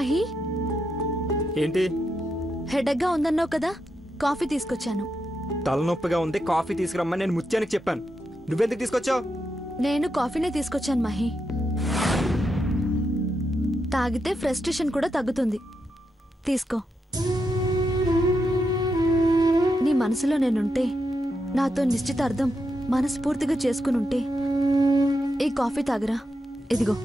మహి ఏంటి? హెడేక్గా ఉందన్నావు కదా, కాఫీ తీసుకొచ్చాను. తలనొప్పిగా ఉంది, కాఫీ తీసుకురమ్మని నేను ముత్యానికి చెప్పాను. నువ్వెందుకు తీసుకొచ్చావు? నేను కాఫీనే తీసుకొచ్చాను మహి. తాగితే ఫ్రస్ట్రేషన్ కూడా తగ్గుతుంది. తీసుకో. నీ మనసులో నేనుంటే, నాతో నిశ్చితార్థం మనస్ఫూర్తిగా చేసుకునుంటే ఈ కాఫీ తాగరా. ఇదిగో.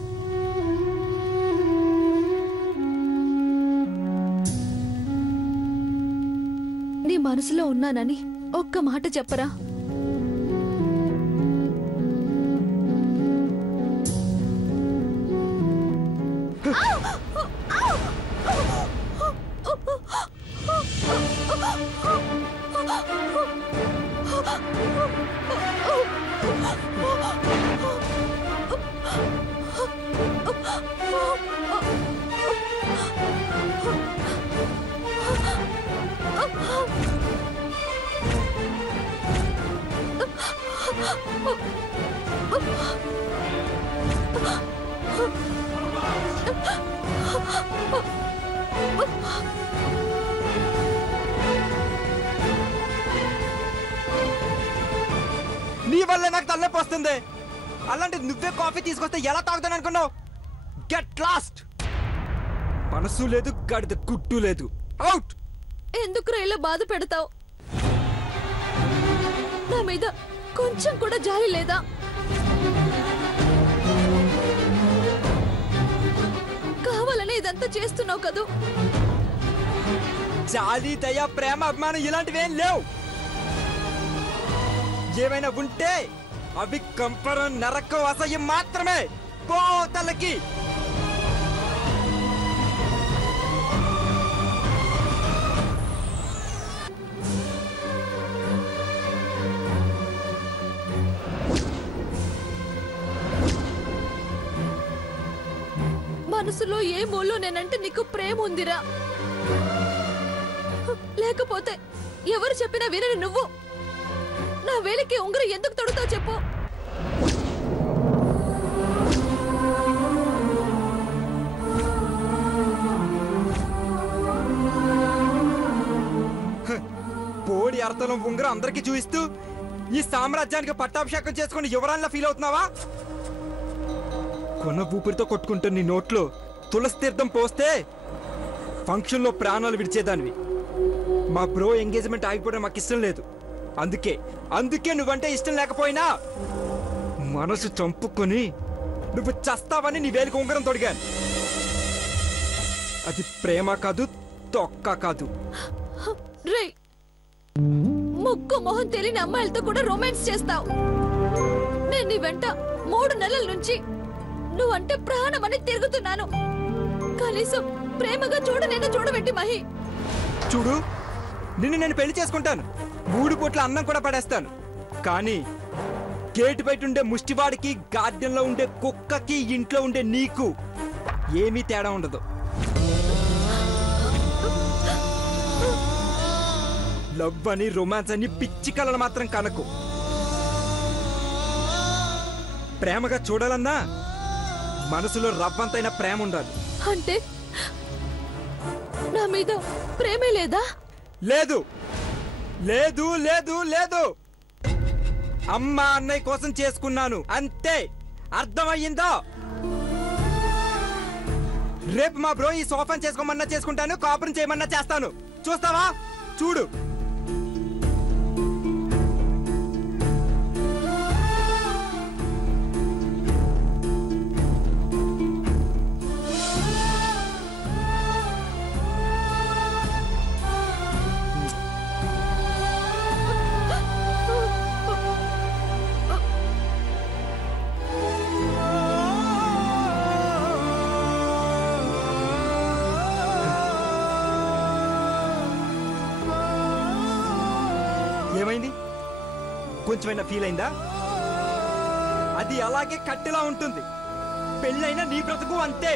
నీ మనసులో ఉన్నానని ఒక్క మాట చెప్పరా. నీ వల్ల నాకు తలనొప్పి వస్తుంది. అలాంటి నువ్వే కాఫీ తీసుకొస్తే ఎలా తాగుతాను అనుకున్నావు? Get lost. మనసు లేదు, గడిద గుట్టు లేదు. అవుట్. ఎందుకు ఇలా బాధ పెడతావు? నా మీద కొంచెం కూడా జాలి లేదా? కావాలని ఇదంతా చేస్తున్నావు కదూ. జాలి, దయ, ప్రేమ, అభిమానం ఇలాంటివేం లేవు. ఏమైనా ఉంటే అవి కంపరం, నరకం, అసహ్యం మాత్రమే. పోతలకి మనసులో ఏ మూలో నేనంటే నీకు ప్రేమ ఉందిరా. లేకపోతే ఎవరు చెప్పినా వినని నువ్వు నా వేలికి ఉంగరం ఎందుకు తొడుగుతావు చెప్పు. పోడి అర్థం ఉంగరం అందరికి చూపిస్తూ ఈ సామ్రాజ్యానికి పట్టాభిషేకం చేసుకుని యువరాన్లా ఫీల్ అవుతున్నావా? కొన్న ఊపిరితో కొట్టుకుంటూ నీ నోట్లో తులసి తీర్థం పోస్తే ఫంక్షన్లో ప్రాణాలు విడిచేదానివి. మా బ్రో ఎంగేజ్మెంట్ ఆగిపోవడం మాకు ఇష్టం లేదు. అందుకే నువ్వంటే ఇష్టం లేకపోయినా మనసు చంపుకొని నువ్వు చస్తావని నీ వేలికి ఉంగరం తొడిగాను. అది ప్రేమ కాదు, తొక్క కాదు. రేయ్, ముక్కు మొహం తెలియని అమ్మాయిలతో కూడా రొమాన్స్ చేస్తావు. నేను నీ వెంట 3 నెలల నుంచి నువ్వంటే ప్రాణమని తిరుగుతున్నాను. కనీసం ప్రేమగా చూడబెట్టి మహి. చూడు, నిన్ను నేను పెళ్లి చేసుకుంటాను. 3 పూట్ల అన్నం కూడా పడేస్తాను. కానీ గేటు బయట ఉండే ముష్టివాడికి, గార్డెన్లో ఉండే కుక్కకి, ఇంట్లో ఉండే నీకు ఏమీ తేడా ఉండదు. లవ్ అని, రొమాన్స్ అని పిచ్చి కళలు మాత్రం కనకు. ప్రేమగా చూడాలన్నా మనసులో రవ్వంతైన ప్రేమ ఉండాలి. అంటే నా మీద ప్రేమే లేదా? లేదు లేదు లేదు లేదు. అమ్మ అన్నయ్య కోసం చేసుకున్నాను అంతే. అర్థమయ్యిందో? రేపు మా బ్రో ఈ సోఫాను చేసుకోమన్నా చేసుకుంటాను, కాపురం చేయమన్నా చేస్తాను. చూస్తావా? చూడు. ఏమైంది? కొంచెమైనా ఫీల్ అయిందా? అది అలాగే కట్టెలా ఉంటుంది. పెళ్ళైనా నీ బ్రతుకు అంతే.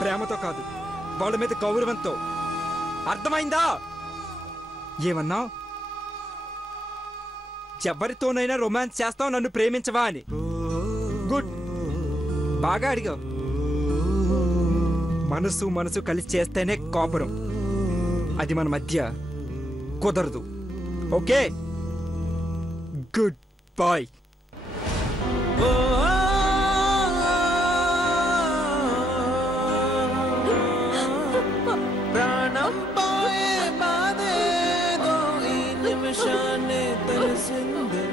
ప్రేమతో కాదు, వాళ్ళ మీద గౌరవంతో. అర్థమైందా? ఏమన్నావు? ఎవరితోనైనా రొమాన్స్ చేస్తావు, నన్ను ప్రేమించవా అని. గుడ్, బాగా అడిగావు. మనసు కలిసి చేస్తేనే కాపురం. అది మన మధ్య కుదరదు. Okay, good boy. ప్రాణం పోయే బాధేదో ఈ నిమిషాన్ని తెలిసింది.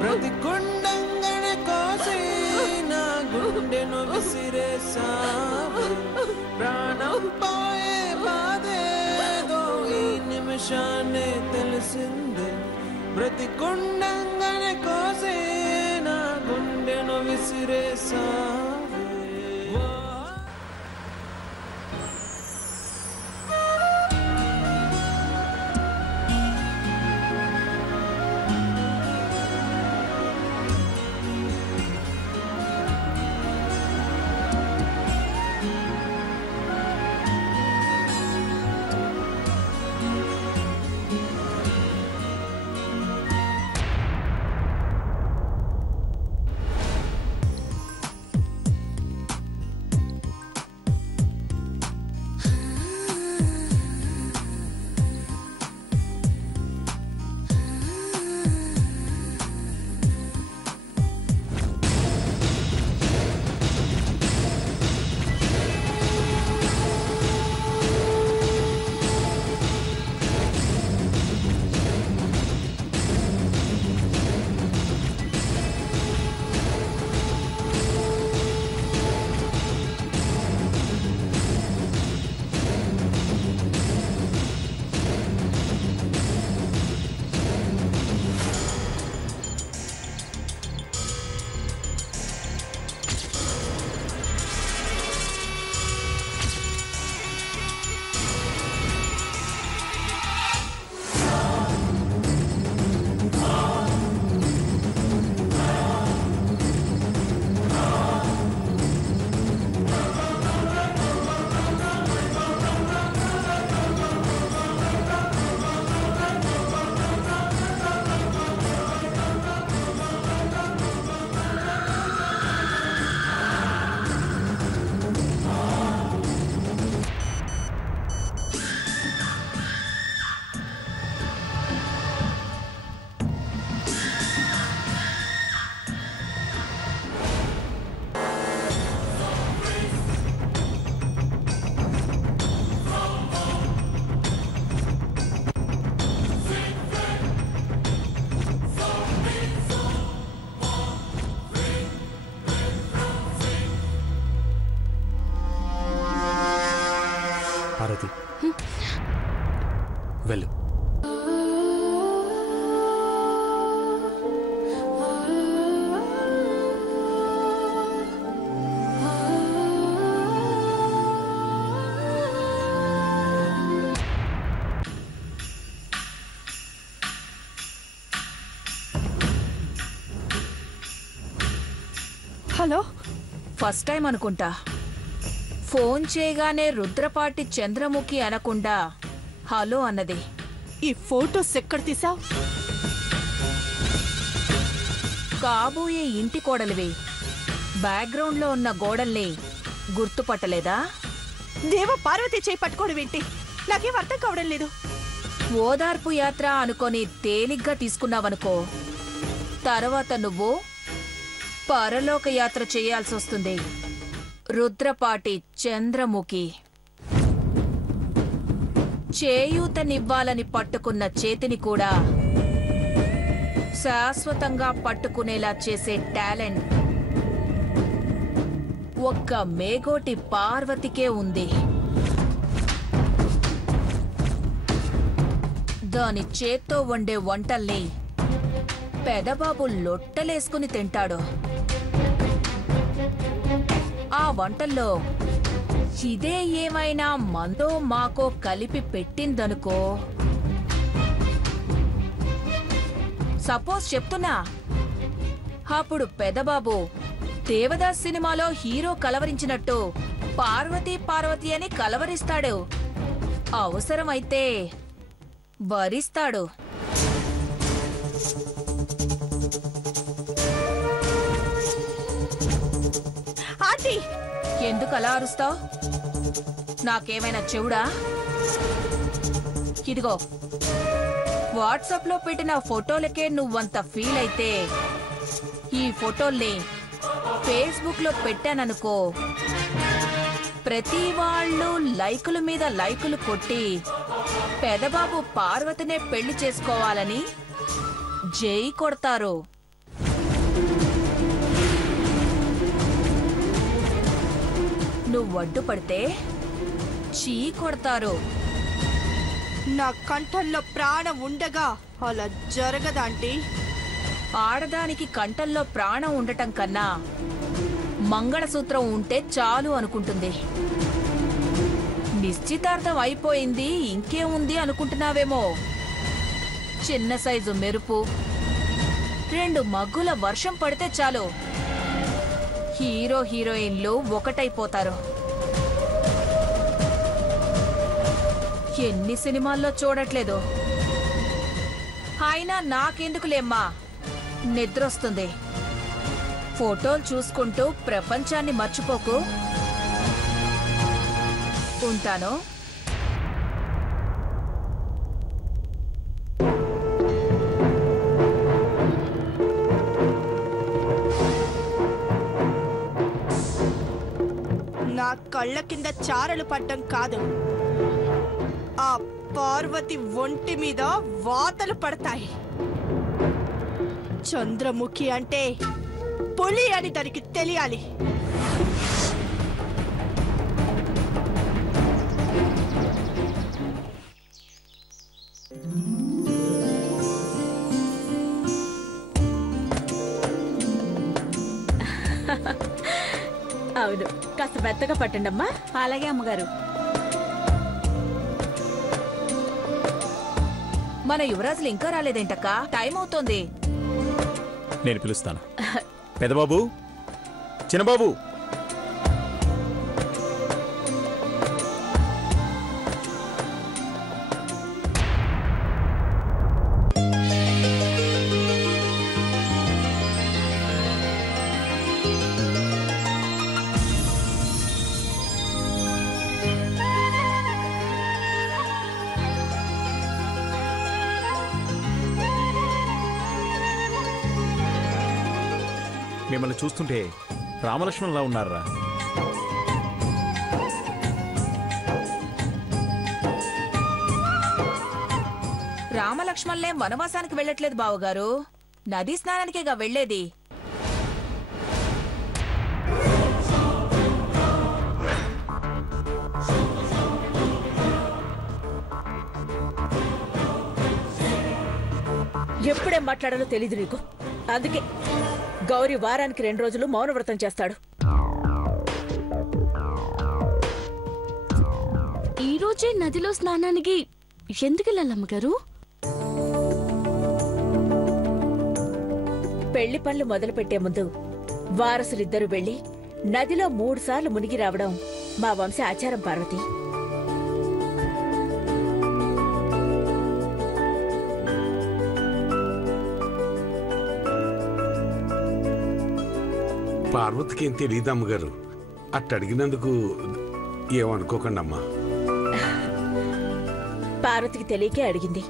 బ్రతికుండంగనే కోసి నా గుండెను విసిరేసావు. ప్రాణం పోయే బాధేదో ఈ నిమిషాన్ని తెలిసింది. బ్రతికుండంగనే కోసి నా గుండెను విసిరేసావు. పార్వతి, వెళ్ళు. హలో, ఫస్ట్ టైం అనుకుంటా ఫోన్ చేయగానే రుద్రపాటి చంద్రముఖి అనకుండా హలో అన్నది. ఈ ఫోటోస్ ఎక్కడ తీసావ్? కాబోయే ఇంటి కోడలివి. బ్యాక్గ్రౌండ్ లో ఉన్న గోడల్ని గుర్తుపట్టలేదా? దేవ పార్వతి చేయి పట్టుకోవడం ఏంటి? నాకేం అర్థం కావడం లేదు. ఓదార్పు యాత్ర అనుకొని తేలిగ్గా తీసుకున్నావనుకో, తర్వాత నువ్వు పరలోక యాత్ర చేయాల్సి వస్తుంది. రుద్రపాటి చంద్రముఖి చేయూతనివ్వాలని పట్టుకున్న చేతిని కూడా శాశ్వతంగా పట్టుకునేలా చేసే టాలెంట్ ఒక్క మేగోటి పార్వతికే ఉంది. దాని చేత్తో వండే వంటల్ని పెదబాబు లొట్టలేసుకుని తింటాడు. ఆ వంటల్లో ఇదే ఏమైనా మందో మాకో కలిపి పెట్టిందనుకో, సపోజ్ చెప్తున్నా, అప్పుడు పెదబాబు దేవదాస్ సినిమాలో హీరో కలవరించినట్టు పార్వతి పార్వతి అని కలవరిస్తాడు. అవసరమైతే భరిస్తాడు. ఆంటీ, ఎందుకు అలా అరుస్తావ్? నాకేమైనా చెవుడా? ఇదిగో వాట్సాప్ లో పెట్టిన ఫోటోలకే నువ్వంత ఫీల్ అయితే ఈ ఫోటోల్ని ఫేస్బుక్ లో పెట్టాననుకో, ప్రతి వాళ్ళు లైకుల మీద లైకులు కొట్టి పెదబాబు పార్వతినే పెళ్లి చేసుకోవాలని జై కొడతారు. నువ్వు అడ్డుపడితే చీ కొడతారు. నా కంఠంలో ప్రాణం ఉండగా అలా జరగదాంటీ. ఆడదానికి కంఠంలో ప్రాణం ఉండటం కన్నా మంగళసూత్రం ఉంటే చాలు అనుకుంటుంది. నిశ్చితార్థం అయిపోయింది, ఇంకేముంది అనుకుంటున్నావేమో. చిన్న సైజు మెరుపు, 2 మగ్గుల వర్షం పడితే చాలు హీరో హీరోయిన్లు ఒకటైపోతారు. ఎన్ని సినిమాల్లో చూడట్లేదు. అయినా నాకెందుకులేమ్మా, నిద్రొస్తుంది. ఫోటోలు చూసుకుంటూ ప్రపంచాన్ని మర్చిపోకు. ఉంటాను. నా కళ్ళ కింద చారలు పడ్డం కాదు, ఆ పార్వతి ఒంటి మీద వాతలు పడతాయి. చంద్రముఖి అంటే పులి అని దానికి తెలియాలి. అవును, కాస్త మెత్తగా పట్టండమ్మా. అలాగే అమ్మగారు. మన యువరాజులు ఇంకా రాలేదేంటక్కా? టైం అవుతోంది. నేను పిలుస్తాను. పెదబాబు, చిన్నబాబు. మిమ్మల్ని చూస్తుంటే రామలక్ష్మణ్లా ఉన్నారా? రామలక్ష్మణ్లేం వనవాసానికి వెళ్ళట్లేదు బావగారు, నదీ స్నానానికేగా వెళ్లేది. ఎప్పుడేం మాట్లాడాలో తెలీదు నీకు. అందుకే గౌరీ వారానికి 2 రోజులు మౌనవ్రతం చేస్తాడు. ఈ రోజే నదిలో స్నానానికి ఎందుకు వెళ్ళాలమ్మగారు? పెళ్లి పనులు మొదలు పెట్టే ముందు వారసులిద్దరూ వెళ్లి నదిలో 3 సార్లు మునిగి రావడం మా వంశ ఆచారం పార్వతి. పార్వతికి ఏం తెలియదు అమ్మగారు. అట్టడిగినందుకు ఏమనుకోకండి అమ్మా. పార్వతికి తెలియకే అడిగింది.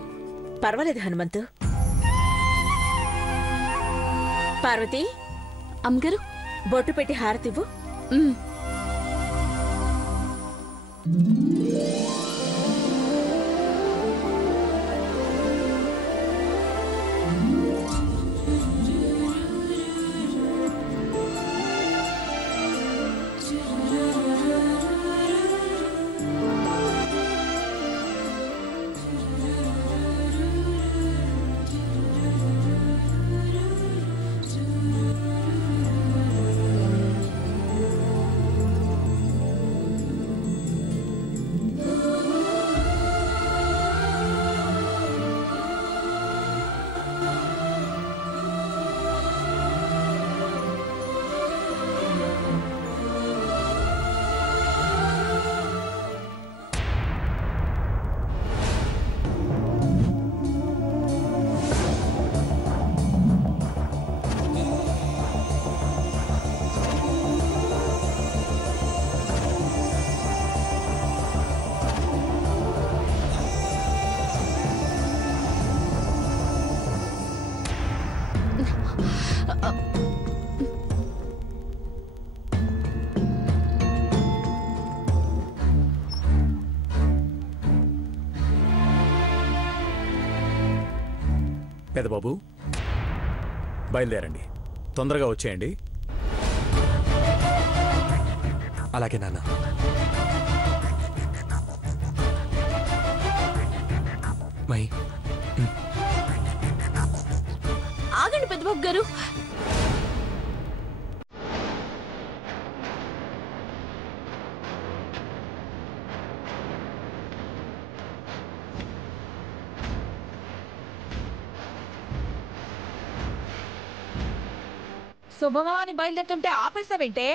పర్వాలేదు హనుమంతు. పార్వతి, అమ్మగారు బొట్టు పెట్టి హారతివ్వు. పెదబాబు బయలుదేరండి, తొందరగా వచ్చేయండి. అలాగే నాన్న. మై ఆగండి పెద్దబాబు గారు. శుభమాని బయలుదేరుతుంటే ఆపేస్తావేంటే?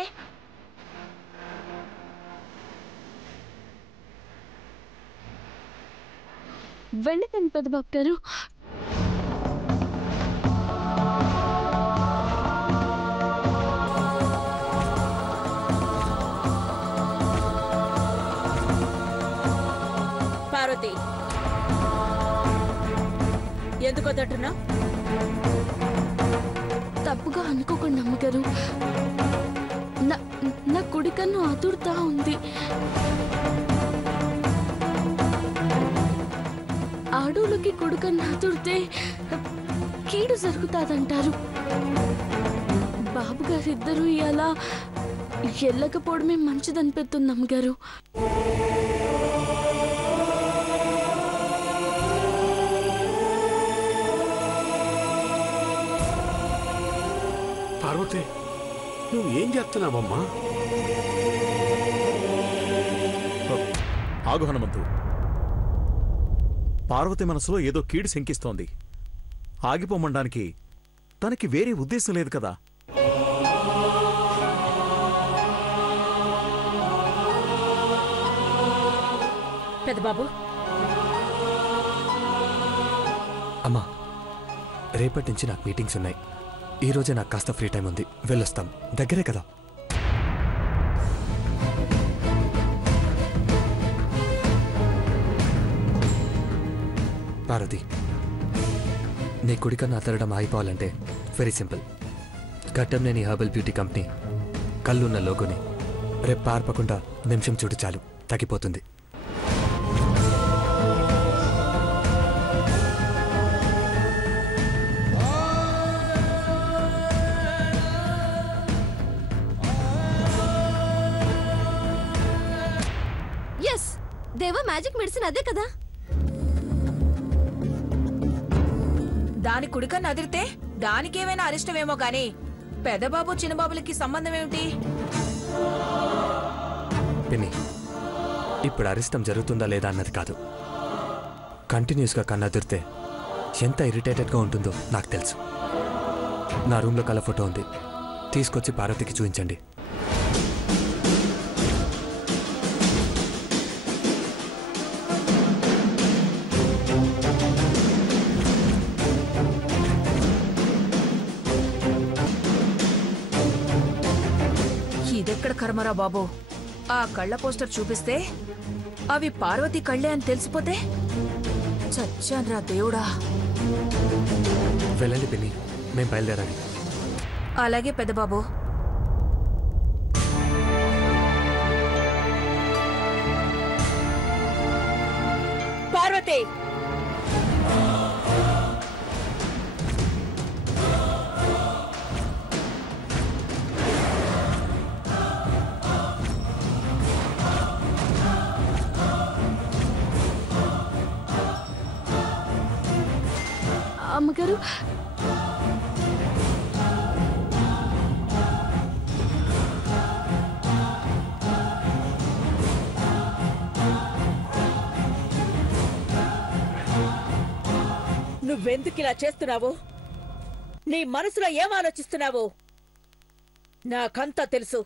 వెళ్ళకండి పెద్దబాబు గారు. పార్వతి, ఎందుకు వద్దంటున్నా? తప్పుగా అనుకోకండి అమ్మగారు. నా కుడి కన్ను అదురుతా ఉంది. ఆడోళ్ళకి కుడి కన్ను అదురితే కీడు జరుగుతాదంటారు. బాబు గారిద్దరూ ఇలా వెళ్ళకపోవడమే మంచిదనిపిస్తుంది అమ్మగారు. పార్వతి, నువ్వు ఏం చేస్తున్నావమ్మా? ఆగు హనుమంతు. పార్వతి మనసులో ఏదో కీడు శంకిస్తోంది. ఆగిపోమనడానికి తనకి వేరే ఉద్దేశం లేదు కదా. పెద్దబాబు, అమ్మా, రేపటి నుంచి నాకు మీటింగ్స్ ఉన్నాయి. ఈ రోజే నాకు కాస్త ఫ్రీ టైం ఉంది, వెళ్ళొస్తాం. దగ్గరే కదా. పార్వతి, నీ కుడికన్నా అతరడం ఆగిపోవాలంటే very simple. Ghattamaneni herbal beauty company కళ్ళున్న లోగోని రేపు పార్పకుండా నిమిషం చూడు చాలు, తగ్గిపోతుంది. ఎస్, దేవా మ్యాజిక్ మెడిసిన్ అదే కదా. దాని కుడికన్ను అదిరితే దానికేమైనా అరిష్టమేమో గాని పెద్దబాబు చిన్నబాబులకి సంబంధం ఏమిటి? పిన్ని, ఇప్పుడు అరిష్టం జరుగుతుందా లేదా అన్నది కాదు. కంటిన్యూస్గా కన్నదిరితే ఎంత ఇరిటేటెడ్గా ఉంటుందో నాకు తెలుసు. నా రూమ్లో కల ఫోటో ఉంది, తీసుకొచ్చి పార్వతికి చూపించండి. ఇదెక్కడ కర్మరా బాబు. ఆ కళ్ళ పోస్టర్ చూపిస్తే అవి పార్వతి కళ్ళే అని తెలిసిపోతే చచ్చాన్రా దేవుడా. వెళ్ళండి పిన్ని, మేము బయలుదేరాలి. అలాగే పెద్దబాబు. పార్వతి, అమ్మగారు, నువ్వెందుకు ఇలా చేస్తున్నావు? నీ మనసులో ఏం ఆలోచిస్తున్నావు? నాకంతా తెలుసు.